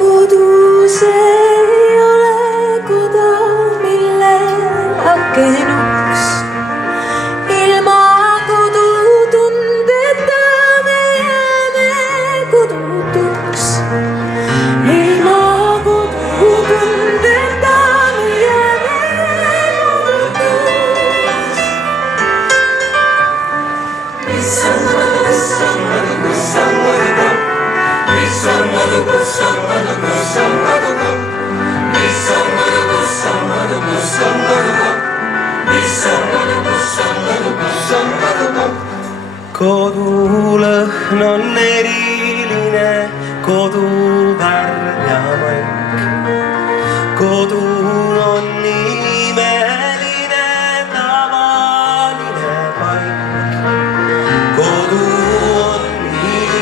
Kodus ei ole koda, millel akenuks. Ilma kodutundeta me jääme kodutuks. Ilma kodutundeta me jääme kodutuks. Mis on kodu, kus on kodu, kus on kodu? Mis on kodu, kus on kodu, kus on kodu? Mis on kodu, kus on kodu, kus on kodu? Mis on kodu, kus on kodu, kus on kodu? Kodulõhn on eriline, kodu värv ja maik. Kodu on imeline, tavaline paik. Kodu on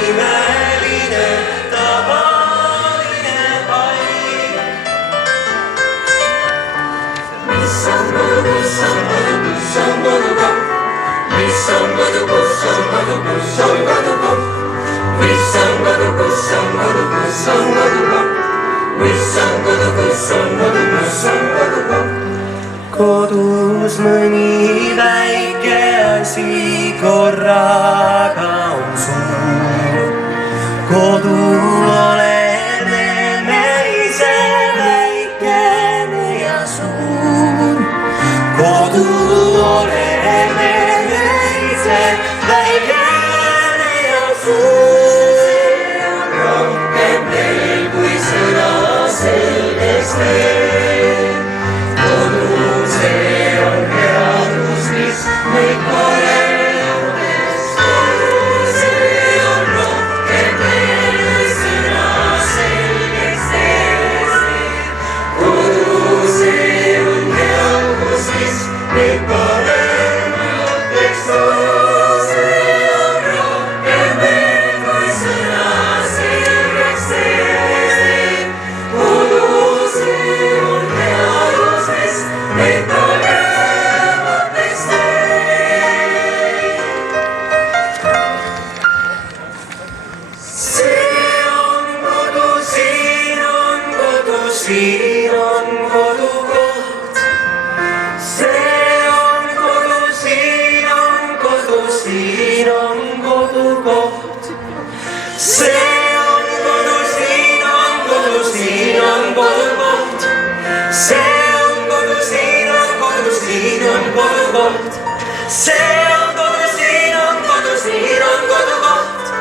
imeline, tavaline paik. Mis on kodu, kus on kodu, kus on kodu? Mis on kodu, kus on kodu, kus on kodu? Mis on kodu, kus on kodu, kus on kodu? Mis on kodu, kus on kodu, kus on kodu? Kodus mõni väike asi korraga on suur. Kodu oleme me ise väikene ja suur. Kodu oleme me ise väikene ja suur. Rohkem veel kui sõna selgeks teeb. Kodu see on headus, mis meid koredes teeb. See on rohkem veel kui sõna selgeks teeb. Kodu see siin on kodukoht. See on kodu, siin on kodu, siin on kodukoht.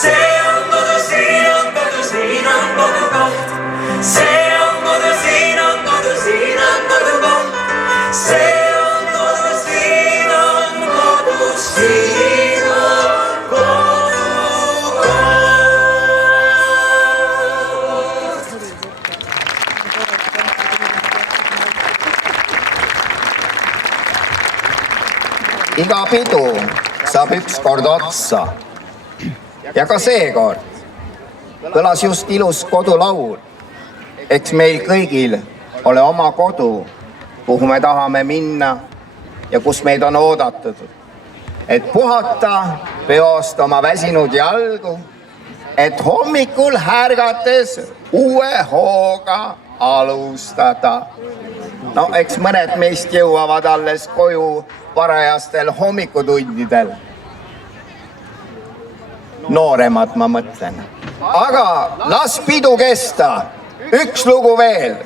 See on kodu, siin on kodu, siin on kodukoht. See on kodu, siin on kodu, siin on kodukoht. See on kodu, siin on kodu, siin on iga pidu saab ükskord otsa ja ka seekord kõlas just ilus kodulaul. Eks meil kõigil ole oma kodu, kuhu me tahame minna ja kus meid on oodatud, et puhata peost oma väsinud jalgu, et hommikul härgates uue hooga alustada. No eks mõned meist jõuavad alles koju varajastel hommikutundidel. Nooremad ma mõtlen. Aga las pidu kesta. Üks lugu veel.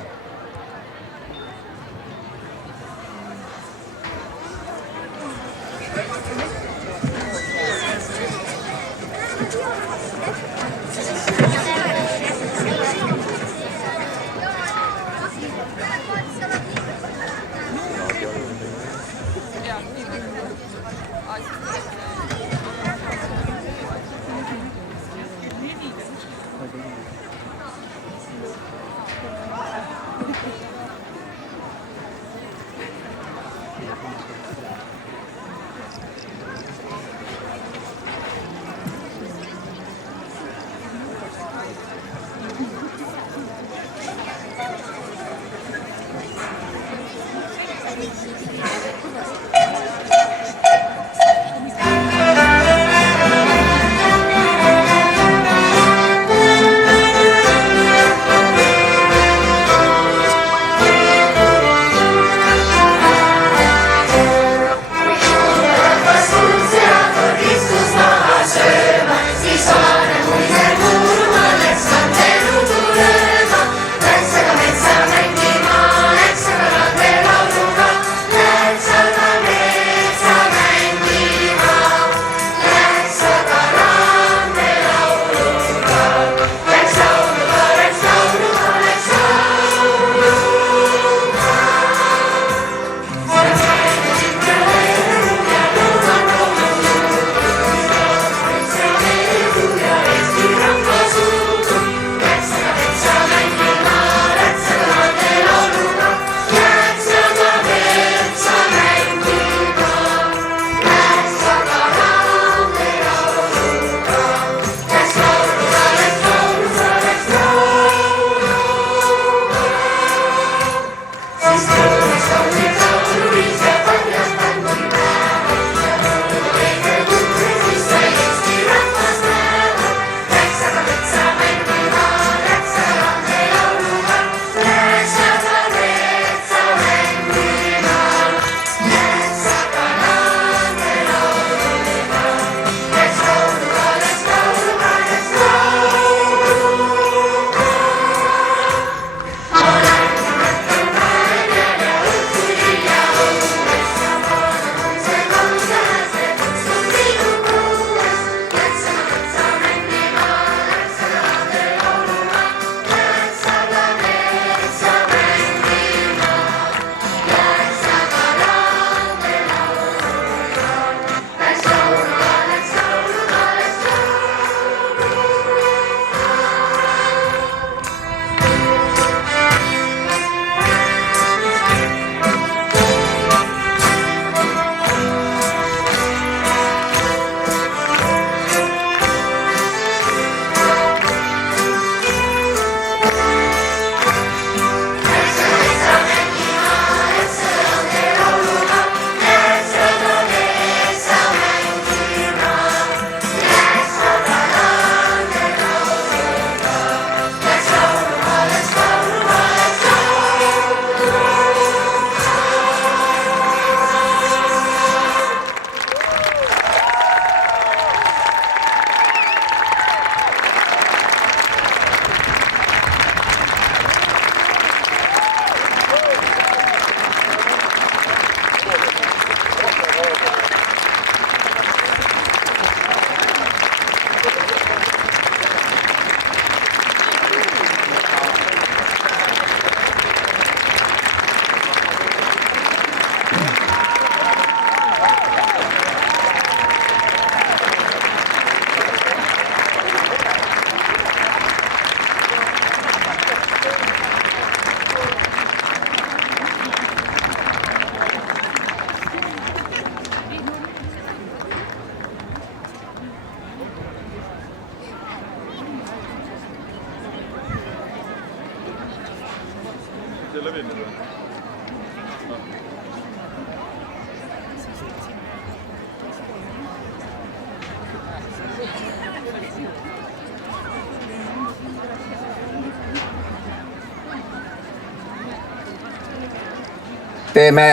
teeme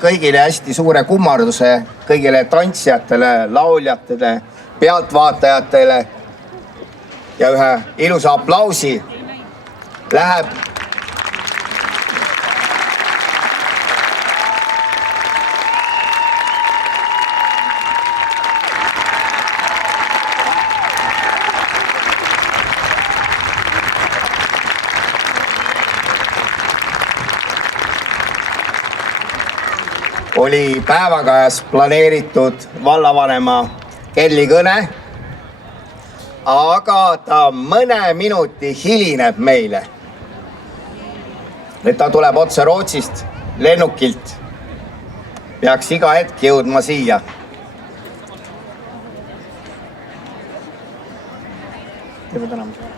kõigile hästi suure kummarduse, kõigile tantsijatele, lauljatele, pealtvaatajatele ja ühe ilusa aplausi. Läheb oli päevakajas planeeritud vallavanema Kelly kõne, aga ta mõne minuti hilineb meile. Ta tuleb otse Rootsist lennukilt. Peaks iga hetk jõudma siia. Tere tänama.